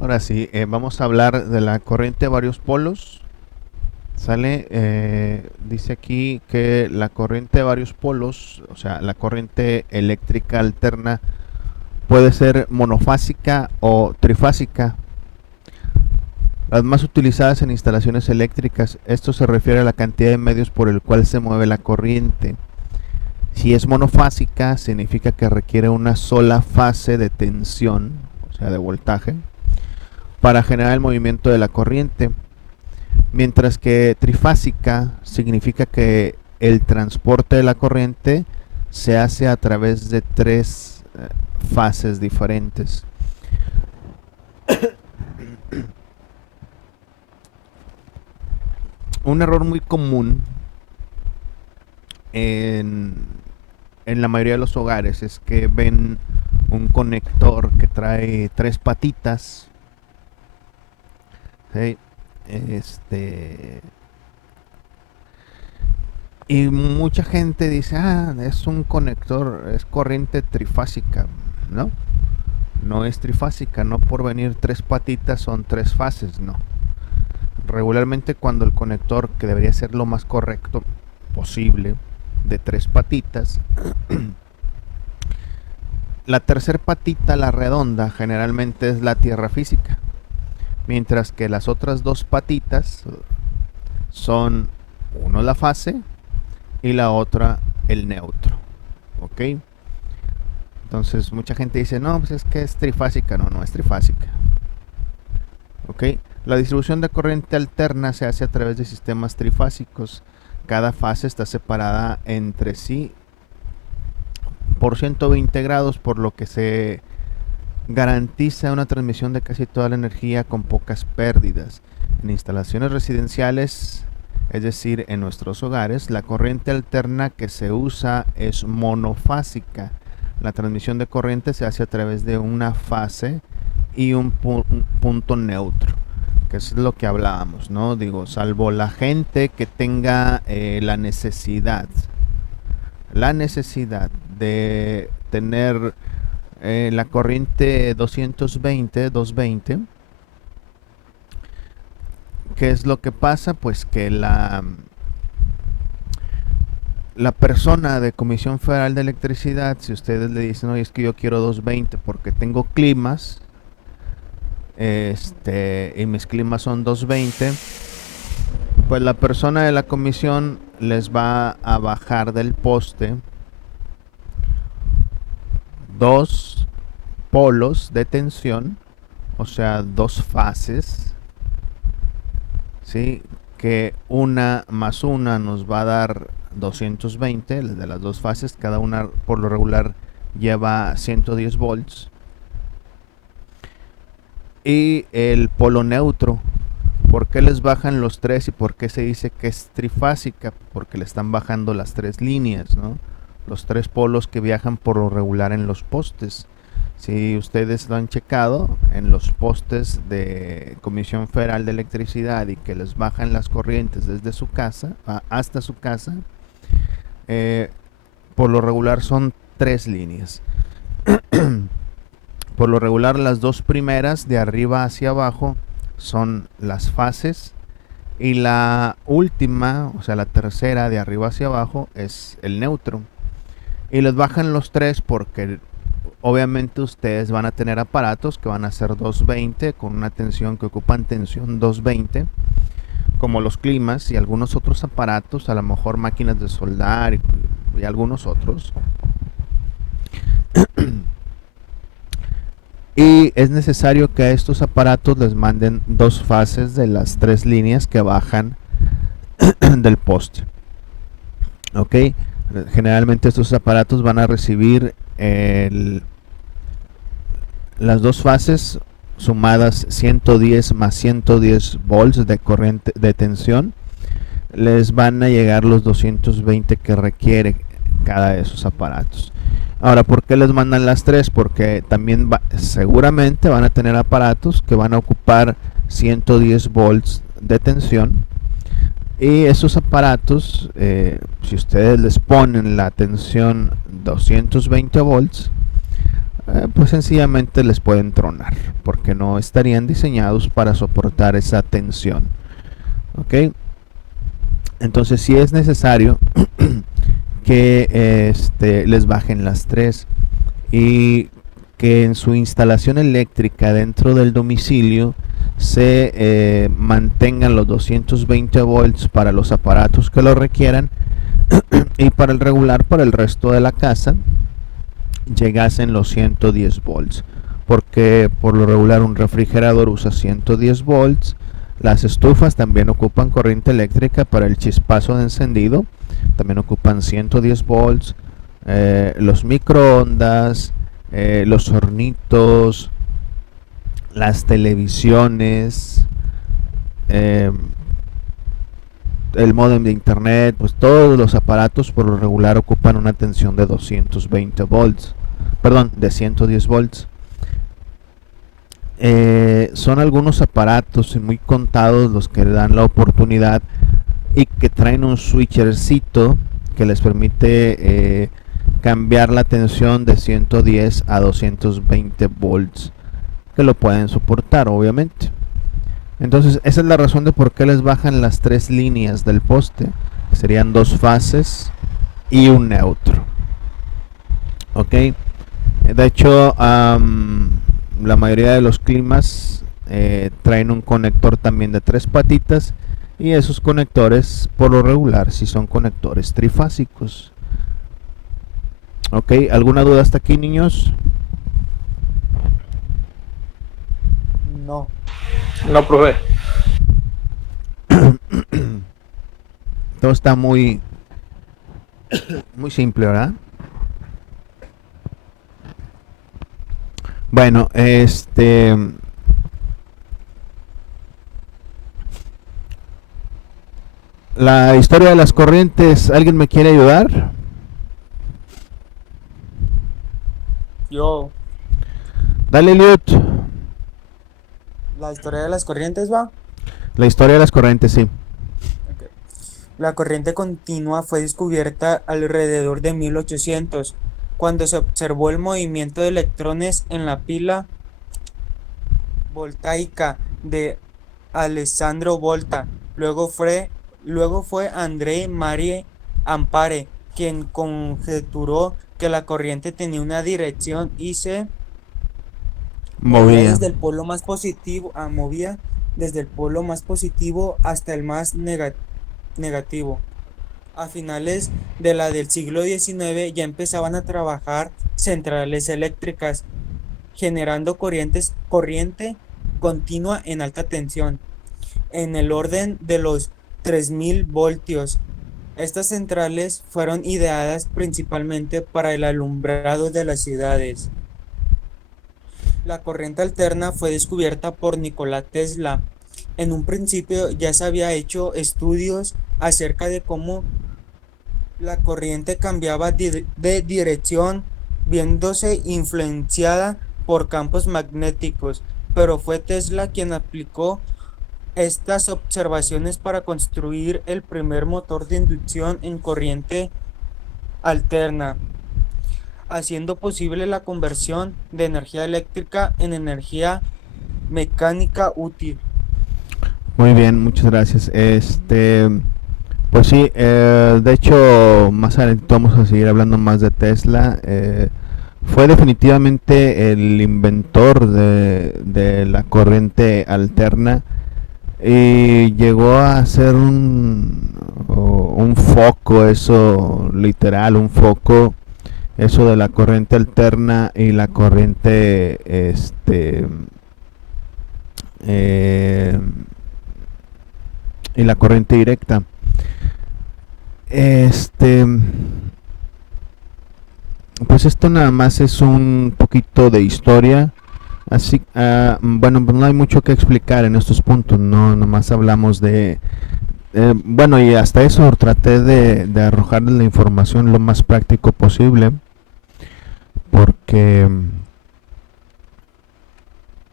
Ahora sí, vamos a hablar de la corriente de varios polos. Sale, dice aquí que la corriente de varios polos, o sea, la corriente eléctrica alterna puede ser monofásica o trifásica. Las más utilizadas en instalaciones eléctricas, esto se refiere a la cantidad de medios por el cual se mueve la corriente. Si es monofásica, significa que requiere una sola fase de tensión, o sea, de voltaje, para generar el movimiento de la corriente. Mientras que trifásica significa que el transporte de la corriente se hace a través de tres fases diferentes. Un error muy común en, en la mayoría de los hogares es que ven un conector que trae tres patitas. ¿Sí? Este, y mucha gente dice, es un conector, es corriente trifásica, ¿no? No es trifásica, no por venir tres patitas son tres fases, no. Regularmente cuando el conector, que debería ser lo más correcto posible, de tres patitas, la tercer patita, la redonda, generalmente es la tierra física, mientras que las otras dos patitas son uno la fase y la otra el neutro, ¿ok? Entonces mucha gente dice, no, pues es que es trifásica. No, no es trifásica, ¿ok? La distribución de corriente alterna se hace a través de sistemas trifásicos. Cada fase está separada entre sí por 120 grados, por lo que se garantiza una transmisión de casi toda la energía con pocas pérdidas. En instalaciones residenciales, es decir, en nuestros hogares, la corriente alterna que se usa es monofásica. La transmisión de corriente se hace a través de una fase y un punto neutro, que es lo que hablábamos, ¿no? Digo, salvo la gente que tenga la necesidad de tener la corriente 220, ¿qué es lo que pasa? Pues que la persona de Comisión Federal de Electricidad, si ustedes le dicen, oye, es que yo quiero 220 porque tengo climas, y mis climas son 220, pues la persona de la comisión les va a bajar del poste dos polos de tensión, o sea, dos fases, ¿sí? Que una más una nos va a dar 220, de las dos fases, cada una por lo regular lleva 110 volts. Y el polo neutro, ¿por qué les bajan los tres y por qué se dice que es trifásica? Porque le están bajando las tres líneas, ¿no? Los tres polos que viajan por lo regular en los postes. Si ustedes lo han checado en los postes de Comisión Federal de Electricidad y que les bajan las corrientes desde su casa hasta su casa, por lo regular son tres líneas. Por lo regular las dos primeras de arriba hacia abajo son las fases y la última, o sea la tercera de arriba hacia abajo es el neutro. Y les bajan los tres porque obviamente ustedes van a tener aparatos que van a ser 220 con una tensión que ocupan tensión 220, como los climas y algunos otros aparatos, a lo mejor máquinas de soldar y algunos otros. Y es necesario que a estos aparatos les manden dos fases de las tres líneas que bajan del poste. Ok, generalmente estos aparatos van a recibir las dos fases sumadas 110 más 110 volts de corriente de tensión. Les van a llegar los 220 que requiere cada de esos aparatos. Ahora, ¿por qué les mandan las tres? Porque también seguramente van a tener aparatos que van a ocupar 110 volts de tensión. Y esos aparatos, si ustedes les ponen la tensión 220 volts, pues sencillamente les pueden tronar, porque no estarían diseñados para soportar esa tensión. ¿Ok? Entonces sí es necesario que les bajen las tres y que en su instalación eléctrica dentro del domicilio se mantengan los 220 volts para los aparatos que lo requieran y para el regular para el resto de la casa llegasen los 110 volts, porque por lo regular un refrigerador usa 110 volts, las estufas también ocupan corriente eléctrica para el chispazo de encendido, también ocupan 110 volts, los microondas, los hornitos, las televisiones, eh, el módem de internet, pues todos los aparatos por lo regular ocupan una tensión de 220 volts, perdón, de 110 volts. Son algunos aparatos muy contados los que le dan la oportunidad y que traen un switchercito que les permite cambiar la tensión de 110 a 220 volts, que lo pueden soportar obviamente. Entonces esa es la razón de por qué les bajan las tres líneas del poste, que serían dos fases y un neutro. Ok, de hecho la mayoría de los climas traen un conector también de tres patitas, y esos conectores por lo regular si son conectores trifásicos. Ok, ¿alguna duda hasta aquí, niños? No. No, profe. Todo está muy simple, ¿verdad? Bueno, la historia de las corrientes, ¿alguien me quiere ayudar? Yo. Dale, Liut. La historia de las corrientes va. La historia de las corrientes, sí. Ok. La corriente continua fue descubierta alrededor de 1800, cuando se observó el movimiento de electrones en la pila voltaica de Alessandro Volta. Luego fue André Marie Ampère quien conjeturó que la corriente tenía una dirección y se movía Movía. desde el polo más positivo, hasta el más negativo. A finales del siglo XIX ya empezaban a trabajar centrales eléctricas, generando corriente continua en alta tensión, en el orden de los 3000 voltios. Estas centrales fueron ideadas principalmente para el alumbrado de las ciudades. La corriente alterna fue descubierta por Nikola Tesla. En un principio ya se había hecho estudios acerca de cómo la corriente cambiaba de dirección, viéndose influenciada por campos magnéticos, pero fue Tesla quien aplicó estas observaciones para construir el primer motor de inducción en corriente alterna, haciendo posible la conversión de energía eléctrica en energía mecánica útil. Muy bien, muchas gracias. Pues sí, de hecho, más adelante vamos a seguir hablando más de Tesla. Fue definitivamente el inventor de la corriente alterna y llegó a ser un foco, eso literal, un foco, eso de la corriente alterna y la corriente, eh, y la corriente directa. Pues esto nada más es un poquito de historia. Así, bueno, pues no hay mucho que explicar en estos puntos, no, nomás hablamos de, bueno, y hasta eso traté de arrojarles la información lo más práctico posible, porque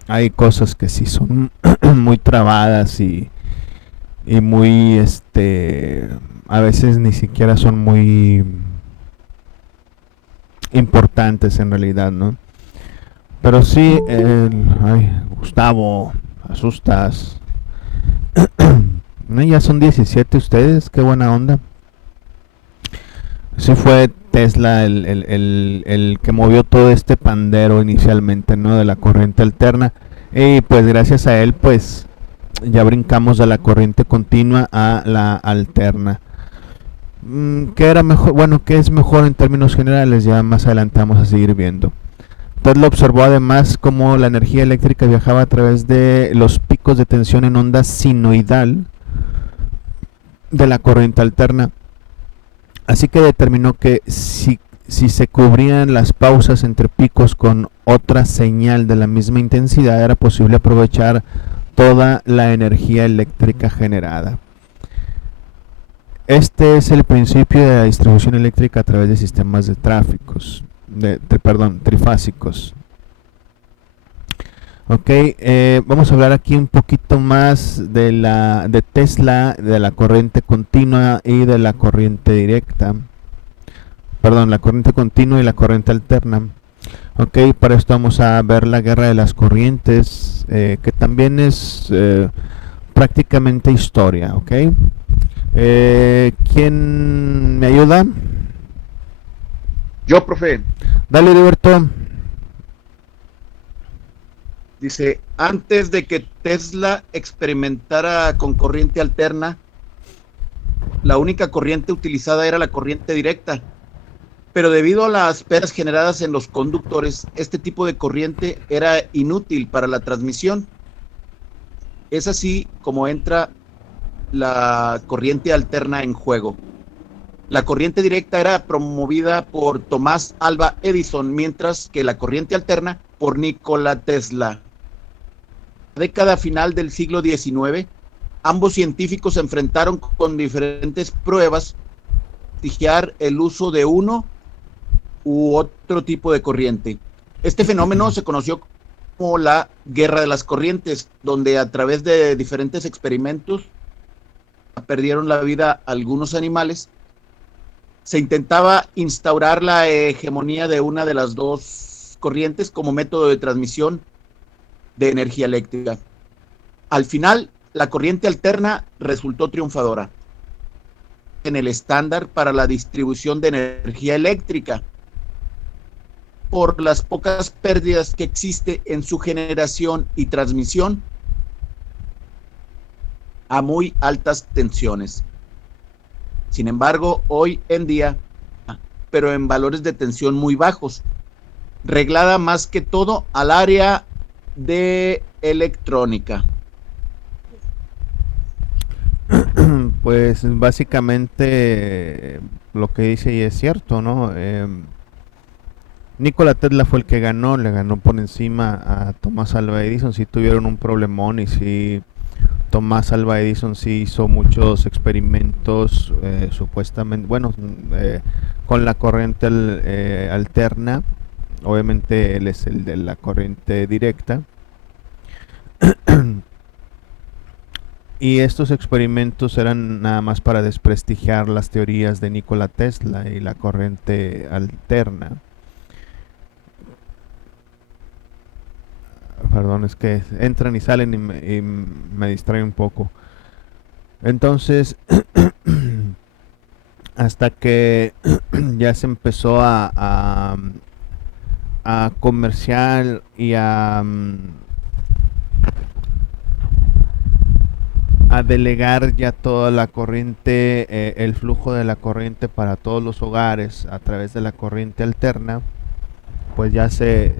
hay cosas que sí son muy trabadas y muy, a veces ni siquiera son muy importantes en realidad, ¿no? Pero sí, ay, Gustavo, asustas. No, ya son 17 ustedes, qué buena onda. Sí fue Tesla el que movió todo este pandero inicialmente, ¿no? De la corriente alterna. Y pues gracias a él, pues ya brincamos de la corriente continua a la alterna. ¿Qué era mejor? Bueno, ¿qué es mejor en términos generales? Ya más adelante vamos a seguir viendo. Tesla observó además cómo la energía eléctrica viajaba a través de los picos de tensión en onda sinoidal de la corriente alterna. Así que determinó que si se cubrían las pausas entre picos con otra señal de la misma intensidad, era posible aprovechar toda la energía eléctrica generada. Este es el principio de la distribución eléctrica a través de sistemas de tráficos, trifásicos. Ok, vamos a hablar aquí un poquito más de Tesla, de la corriente continua y de la corriente directa. Perdón, la corriente continua y la corriente alterna. Ok, para esto vamos a ver la guerra de las corrientes, que también es prácticamente historia. Ok, ¿quién me ayuda? Yo, profe, Dale, Heriberto. dice, antes de que Tesla experimentara con corriente alterna, la única corriente utilizada era la corriente directa. Pero debido a las pérdidas generadas en los conductores, este tipo de corriente era inútil para la transmisión. Es así como entra la corriente alterna en juego. La corriente directa era promovida por Tomás Alva Edison, mientras que la corriente alterna por Nikola Tesla. En la década final del siglo XIX, ambos científicos se enfrentaron con diferentes pruebas para prestigiar el uso de uno u otro tipo de corriente. Este fenómeno se conoció como la Guerra de las Corrientes, donde a través de diferentes experimentos perdieron la vida algunos animales. Se intentaba instaurar la hegemonía de una de las dos corrientes como método de transmisión de energía eléctrica. Al final, la corriente alterna resultó triunfadora en el estándar para la distribución de energía eléctrica por las pocas pérdidas que existe en su generación y transmisión a muy altas tensiones. Sin embargo, hoy en día, pero en valores de tensión muy bajos, reglada más que todo al área de electrónica. Pues básicamente lo que dice y es cierto, ¿no? Nikola Tesla fue el que ganó, le ganó por encima a Tomás Alva Edison. Sí tuvieron un problemón y sí, Tomás Alva Edison sí hizo muchos experimentos, supuestamente, bueno, con la corriente alterna. Obviamente él es el de la corriente directa. Y estos experimentos eran nada más para desprestigiar las teorías de Nikola Tesla y la corriente alterna. Perdón, es que entran y salen y me distraen un poco. Entonces, hasta que ya se empezó a comercial y a delegar ya toda la corriente, el flujo de la corriente para todos los hogares a través de la corriente alterna, pues ya se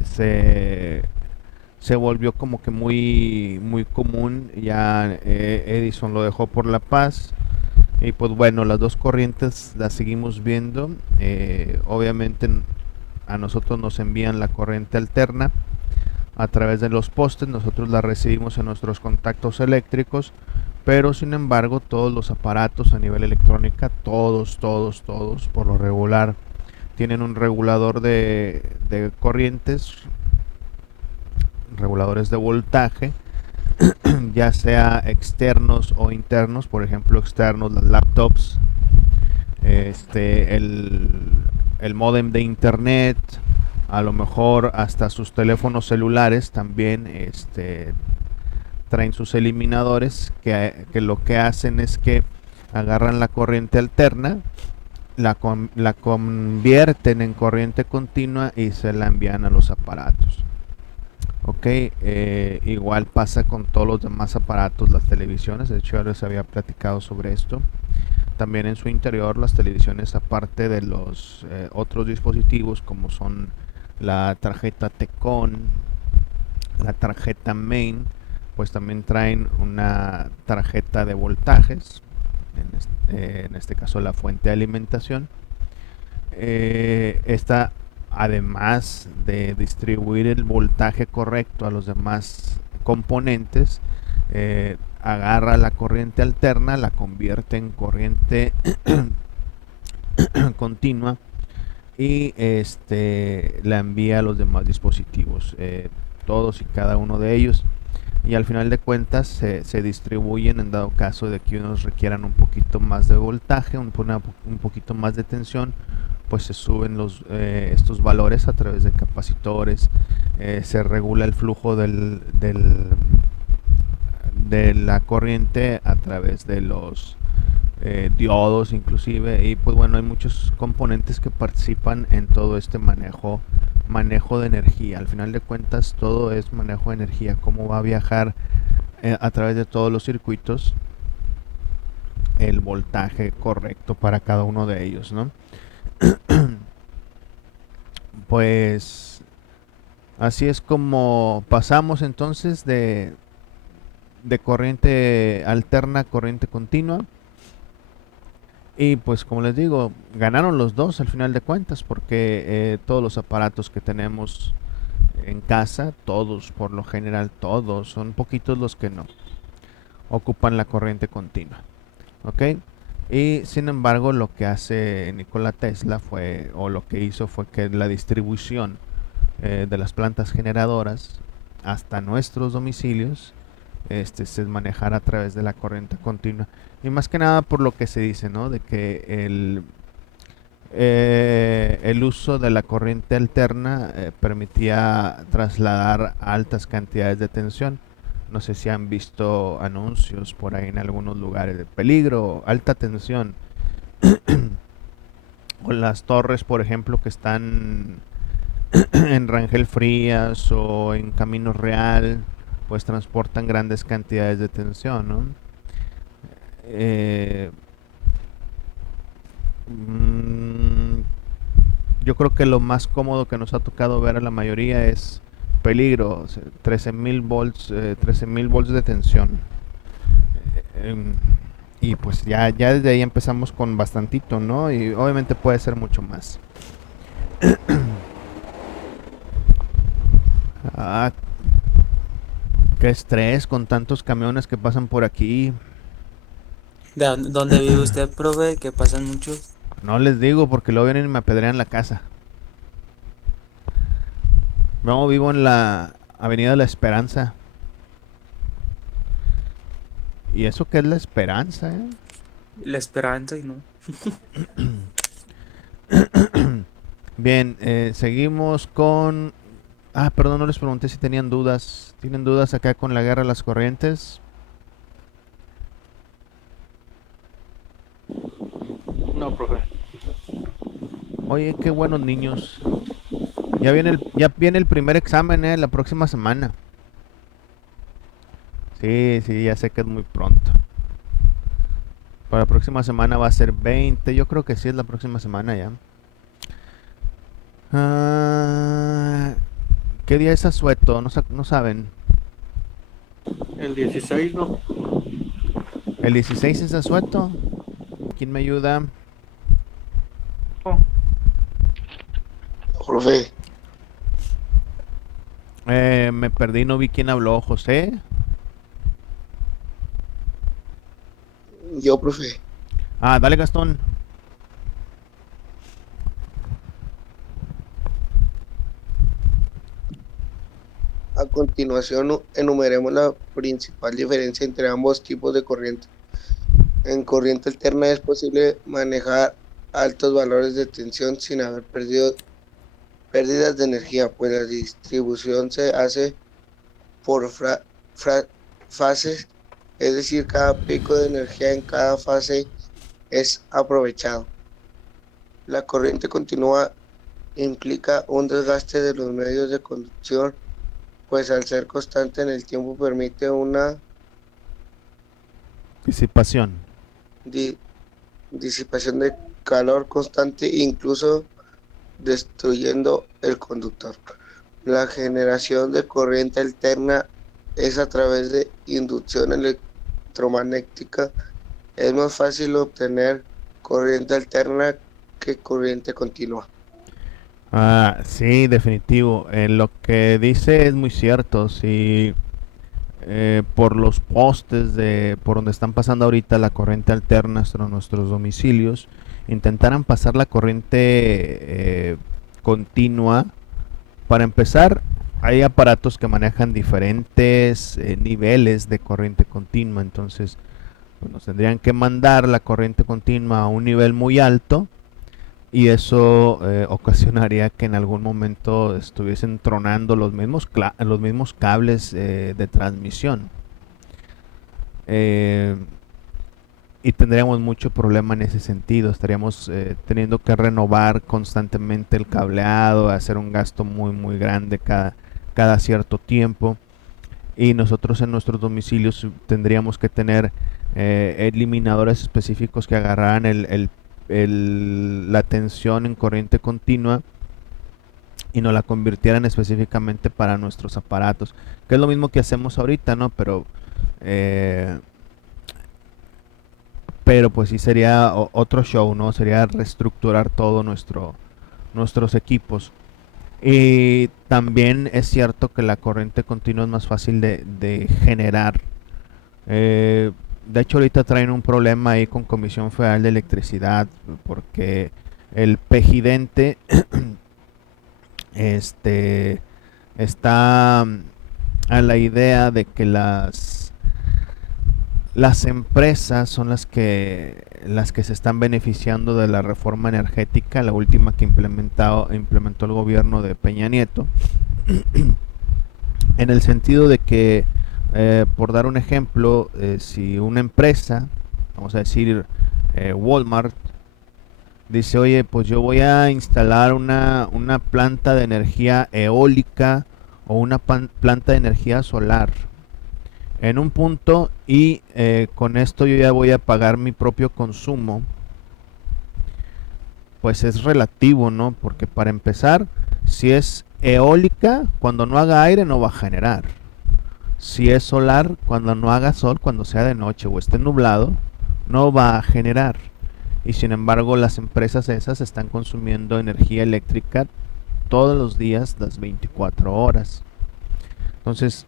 volvió como que muy común. Ya Edison lo dejó por la paz. Y pues bueno, las dos corrientes las seguimos viendo. Obviamente a nosotros nos envían la corriente alterna a través de los postes, nosotros la recibimos en nuestros contactos eléctricos, pero sin embargo todos los aparatos a nivel electrónica, todos, por lo regular, tienen un regulador de corrientes, reguladores de voltaje, ya sea externos o internos. Por ejemplo, externos, las laptops, el modem de internet, A lo mejor hasta sus teléfonos celulares también traen sus eliminadores que lo que hacen es que agarran la corriente alterna, la convierten en corriente continua y se la envían a los aparatos. Ok, igual pasa con todos los demás aparatos, las televisiones. De hecho, ya les había platicado sobre esto. También en su interior, las televisiones, aparte de los otros dispositivos como son la tarjeta Tecon, la tarjeta Main, pues también traen una tarjeta de voltajes, en este caso la fuente de alimentación. Esta, además de distribuir el voltaje correcto a los demás componentes, agarra la corriente alterna, la convierte en corriente continua y la envía a los demás dispositivos, todos y cada uno de ellos. Y al final de cuentas se distribuyen en dado caso de que unos requieran un poquito más de voltaje, un poquito más de tensión, pues se suben estos valores a través de capacitores, se regula el flujo de la corriente a través de los diodos inclusive, y pues bueno, hay muchos componentes que participan en todo este manejo de energía. Al final de cuentas todo es manejo de energía, cómo va a viajar a través de todos los circuitos el voltaje correcto para cada uno de ellos, ¿no? Pues así es como pasamos entonces de corriente alterna a corriente continua. Y pues como les digo, ganaron los dos al final de cuentas, porque todos los aparatos que tenemos en casa, todos, por lo general todos, son poquitos los que no ocupan la corriente continua. ¿Ok? Y sin embargo, lo que hace Nikola Tesla lo que hizo fue que la distribución de las plantas generadoras hasta nuestros domicilios se manejara a través de la corriente continua. Y más que nada por lo que se dice, ¿no? De que el uso de la corriente alterna permitía trasladar altas cantidades de tensión. No sé si han visto anuncios por ahí en algunos lugares de peligro, alta tensión. O las torres, por ejemplo, que están en Rangel Frías o en Camino Real, pues transportan grandes cantidades de tensión, ¿no? Yo creo que lo más cómodo que nos ha tocado ver a la mayoría es peligro, 13.000 volts, 13.000 volts de tensión. Y pues ya desde ahí empezamos con bastantito, ¿no? Y obviamente puede ser mucho más. Ah, qué estrés con tantos camiones que pasan por aquí. ¿Dónde vive usted, profe? Que pasan muchos. No les digo porque luego vienen y me apedrean la casa. No, vivo en la Avenida La Esperanza. ¿Y eso qué es la esperanza, eh? La esperanza y no. Bien, seguimos con... Ah, perdón, no les pregunté si tenían dudas. ¿Tienen dudas acá con la guerra de las corrientes? No, profe. Oye, qué buenos niños. Ya viene el primer examen, la próxima semana. Sí, ya sé que es muy pronto. Para la próxima semana va a ser 20. Yo creo que sí es la próxima semana ya. ¿Qué día es asueto? No saben. El 16, ¿no? ¿El 16 es asueto? ¿Quién me ayuda? Oh, Profe, Me perdí, no vi quién habló. ¿José? yo, profe, Ah, dale, Gastón. a continuación enumeremos la principal diferencia entre ambos tipos de corriente. En corriente alterna es posible manejar altos valores de tensión sin haber pérdidas de energía, pues la distribución se hace por fases, es decir, cada pico de energía en cada fase es aprovechado. La corriente continua implica un desgaste de los medios de conducción, pues al ser constante en el tiempo permite una Disipación. disipación de calor constante, incluso destruyendo el conductor. La generación de corriente alterna es a través de inducción electromagnética. Es más fácil obtener corriente alterna que corriente continua. Sí, definitivo. Lo que dice es muy cierto. Si por los postes por donde están pasando ahorita la corriente alterna hasta nuestros domicilios, intentaran pasar la corriente continua, para empezar, hay aparatos que manejan diferentes niveles de corriente continua. Entonces, pues, nos tendrían que mandar la corriente continua a un nivel muy alto, y eso ocasionaría que en algún momento estuviesen tronando los mismos cables de transmisión. Y tendríamos mucho problema en ese sentido. Estaríamos teniendo que renovar constantemente el cableado, hacer un gasto muy grande cada cierto tiempo. Y nosotros en nuestros domicilios tendríamos que tener eliminadores específicos que agarraran la tensión en corriente continua y nos la convirtieran específicamente para nuestros aparatos, que es lo mismo que hacemos ahorita, ¿no? Pero pues sí sería otro show, ¿no? Sería reestructurar todo nuestros equipos. Y también es cierto que la corriente continua es más fácil de generar. De hecho, ahorita traen un problema ahí con Comisión Federal de Electricidad, porque el pejidente está a la idea de que las empresas son las que se están beneficiando de la reforma energética, la última que implementó el gobierno de Peña Nieto, en el sentido de que, por dar un ejemplo, si una empresa, vamos a decir Walmart, dice, oye, pues yo voy a instalar una planta de energía eólica o una planta de energía solar en un punto, y con esto yo ya voy a pagar mi propio consumo, pues es relativo, ¿no? Porque para empezar, si es eólica, cuando no haga aire no va a generar. Si es solar, cuando no haga sol, cuando sea de noche o esté nublado, no va a generar. Y sin embargo, las empresas esas están consumiendo energía eléctrica todos los días, las 24 horas. Entonces,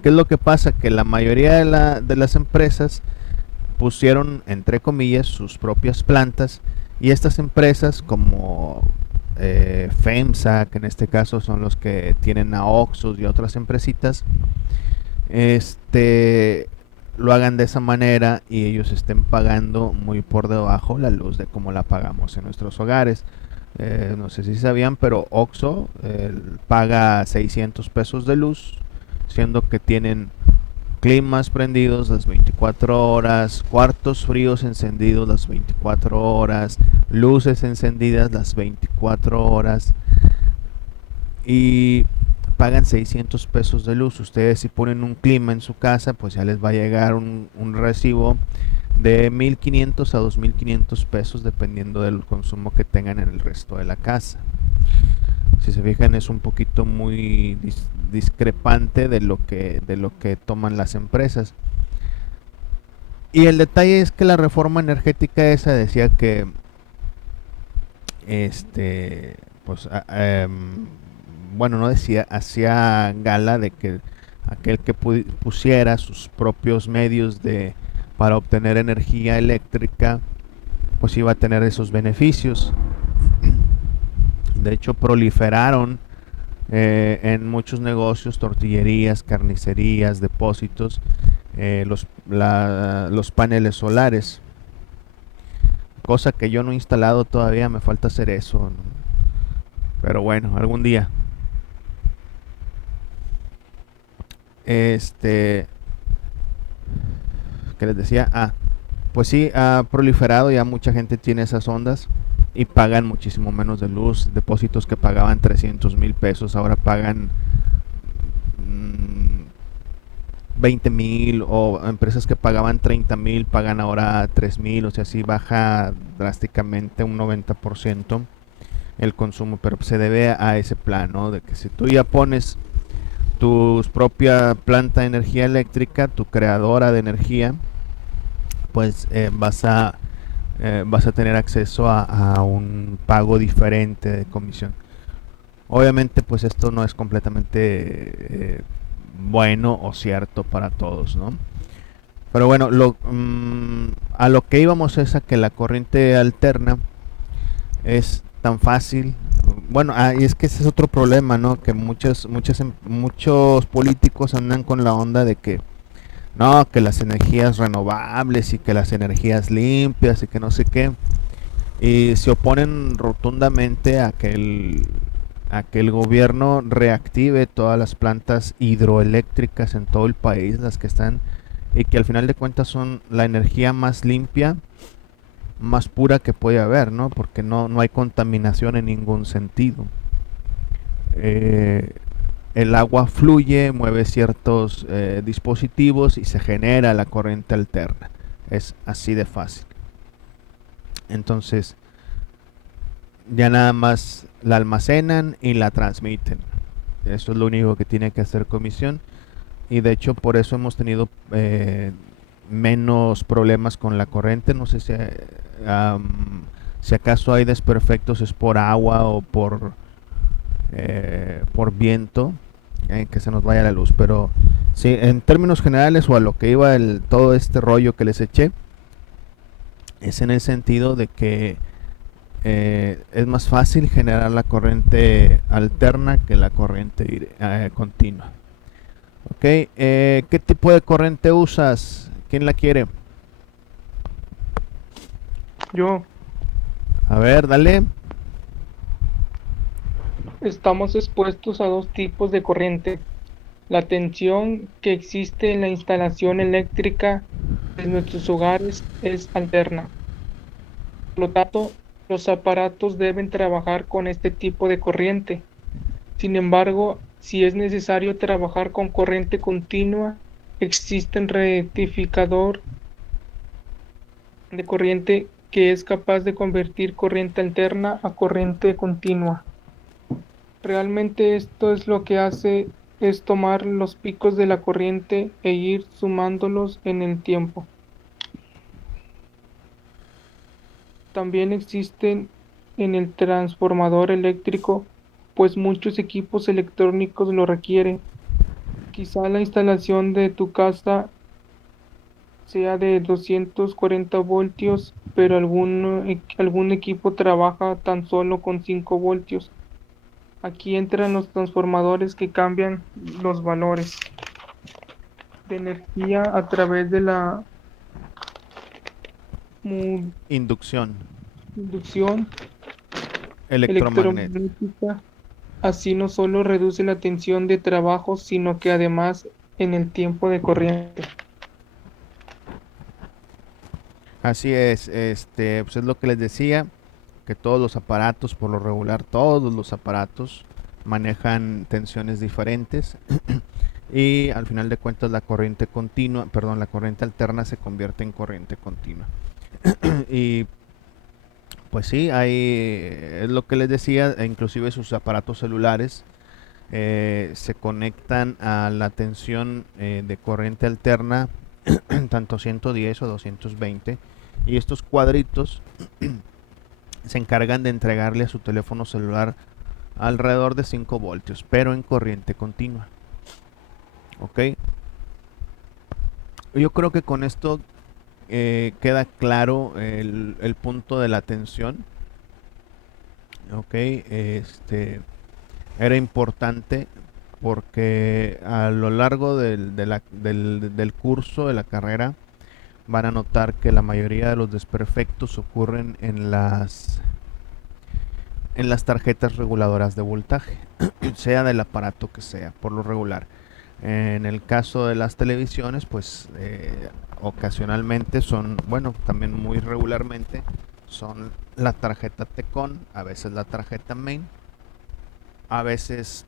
¿qué es lo que pasa? Que la mayoría de las empresas pusieron, entre comillas, sus propias plantas, y estas empresas como FEMSA, que en este caso son los que tienen a Oxxos y otras empresitas, lo hagan de esa manera y ellos estén pagando muy por debajo la luz de como la pagamos en nuestros hogares. No sé si sabían, pero Oxxo paga 600 pesos de luz, siendo que tienen climas prendidos las 24 horas, cuartos fríos encendidos las 24 horas, luces encendidas las 24 horas, y pagan 600 pesos de luz. Ustedes, si ponen un clima en su casa, pues ya les va a llegar un recibo de 1,500 a 2,500 pesos, dependiendo del consumo que tengan en el resto de la casa. Si se fijan, es un poquito muy discrepante de lo que toman las empresas. Y el detalle es que la reforma energética esa decía que pues bueno, no decía, hacía gala de que aquel que pusiera sus propios medios para obtener energía eléctrica, pues iba a tener esos beneficios. De hecho, proliferaron en muchos negocios, tortillerías, carnicerías, depósitos, los paneles solares, cosa que yo no he instalado todavía. Me falta hacer eso, ¿no? Pero bueno, algún día. ¿Qué les decía? Pues sí, ha proliferado, ya mucha gente tiene esas ondas y pagan muchísimo menos de luz. Depósitos que pagaban 300,000 pesos, ahora pagan 20,000, o empresas que pagaban 30,000 pagan ahora 3,000, o sea, sí baja drásticamente un 90% el consumo, pero se debe a ese plan, ¿no? De que si tú ya pones tu propia planta de energía eléctrica, tu creadora de energía, pues vas a tener acceso a un pago diferente de comisión. Obviamente, pues esto no es completamente bueno o cierto para todos, ¿no? Pero bueno, a lo que íbamos es a que la corriente alterna es tan fácil. Bueno, y es que ese es otro problema, ¿no? Que muchos políticos andan con la onda de que no, que las energías renovables y que las energías limpias y que no sé qué. Y se oponen rotundamente a que el gobierno reactive todas las plantas hidroeléctricas en todo el país, las que están, y que al final de cuentas son la energía más limpia, más pura que puede haber, ¿no? Porque no hay contaminación en ningún sentido. El agua fluye, mueve ciertos dispositivos y se genera la corriente alterna. Es así de fácil. Entonces, ya nada más la almacenan y la transmiten. Eso es lo único que tiene que hacer comisión. Y de hecho, por eso hemos tenido menos problemas con la corriente. No sé si acaso hay desperfectos, es por agua o por viento, que se nos vaya la luz. Pero sí, en términos generales, o a lo que iba todo este rollo que les eché, es en el sentido de que es más fácil generar la corriente alterna que la corriente continua. Ok, ¿qué tipo de corriente usas? ¿Quién la quiere? Yo, A ver, dale. estamos expuestos a dos tipos de corriente. La tensión que existe en la instalación eléctrica de nuestros hogares es alterna. Por lo tanto, los aparatos deben trabajar con este tipo de corriente. Sin embargo, si es necesario trabajar con corriente continua, existe un rectificador de corriente que es capaz de convertir corriente alterna a corriente continua. Realmente esto es lo que hace es tomar los picos de la corriente e ir sumándolos en el tiempo. También existen en el transformador eléctrico, pues muchos equipos electrónicos lo requieren. Quizá la instalación de tu casa sea de 240 voltios, pero algún equipo trabaja tan solo con 5 voltios. Aquí entran los transformadores que cambian los valores de energía a través de la Inducción inducción electromagnética. electromagnética. Así no solo reduce la tensión de trabajo, sino que además en el tiempo de corriente. Así es, pues es lo que les decía, que todos los aparatos, por lo regular, todos los aparatos manejan tensiones diferentes y al final de cuentas la corriente continua, perdón, la corriente alterna se convierte en corriente continua. Y pues sí, es lo que les decía, inclusive sus aparatos celulares se conectan a la tensión de corriente alterna, tanto 110 o 220, y estos cuadritos se encargan de entregarle a su teléfono celular alrededor de 5 voltios, pero en corriente continua. Ok, yo creo que con esto queda claro el punto de la tensión. Ok, era importante porque a lo largo del curso de la carrera van a notar que la mayoría de los desperfectos ocurren en las tarjetas reguladoras de voltaje, sea del aparato que sea, por lo regular. En el caso de las televisiones, pues ocasionalmente son, bueno, también muy regularmente, son la tarjeta Tecon, a veces la tarjeta Main, a veces,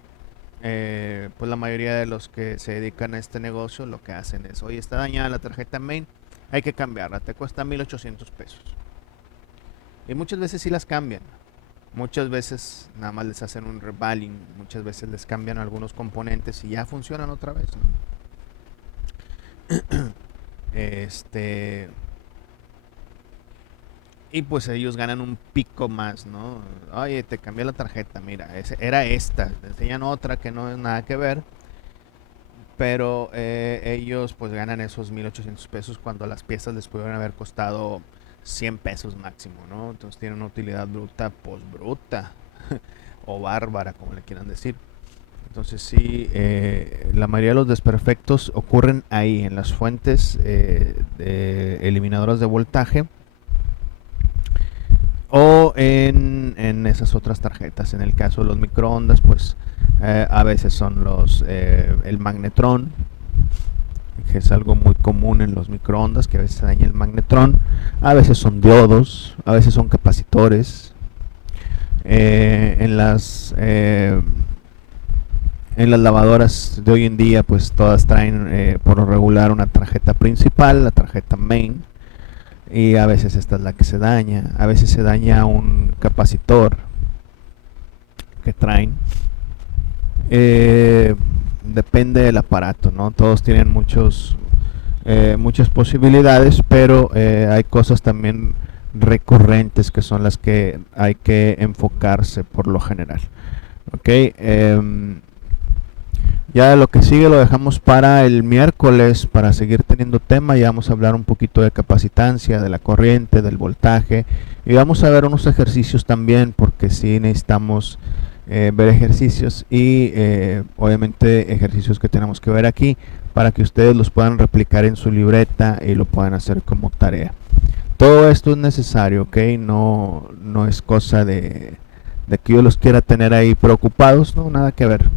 pues la mayoría de los que se dedican a este negocio lo que hacen es, oye, está dañada la tarjeta Main, hay que cambiarla, te cuesta 1,800 pesos. Y muchas veces sí las cambian. Muchas veces nada más les hacen un revaling, muchas veces les cambian algunos componentes y ya funcionan otra vez, ¿no? Y pues ellos ganan un pico más, ¿no? Oye, te cambié la tarjeta, mira, era esta, te enseñan otra que no es nada que ver, pero ellos pues ganan esos 1,800 pesos cuando las piezas les pudieron haber costado 100 pesos máximo, ¿no? Entonces tienen una utilidad bruta, pues bruta, o bárbara, como le quieran decir. Entonces sí, la mayoría de los desperfectos ocurren ahí, en las fuentes eliminadoras de voltaje, o en esas otras tarjetas. En el caso de los microondas, pues a veces son el magnetrón, que es algo muy común en los microondas, que a veces se daña el magnetrón, a veces son diodos, a veces son capacitores. En las lavadoras de hoy en día, pues todas traen por lo regular una tarjeta principal, la tarjeta main, y a veces esta es la que se daña, a veces se daña un capacitor que traen. Depende del aparato, ¿no? Todos tienen muchas posibilidades, pero hay cosas también recurrentes que son las que hay que enfocarse por lo general. Ok, ya lo que sigue lo dejamos para el miércoles para seguir teniendo tema. Ya vamos a hablar un poquito de capacitancia, de la corriente, del voltaje, y vamos a ver unos ejercicios también, porque sí necesitamos ver ejercicios y obviamente ejercicios que tenemos que ver aquí para que ustedes los puedan replicar en su libreta y lo puedan hacer como tarea. Todo esto es necesario, ¿ok? No es cosa de que yo los quiera tener ahí preocupados, no, nada que ver.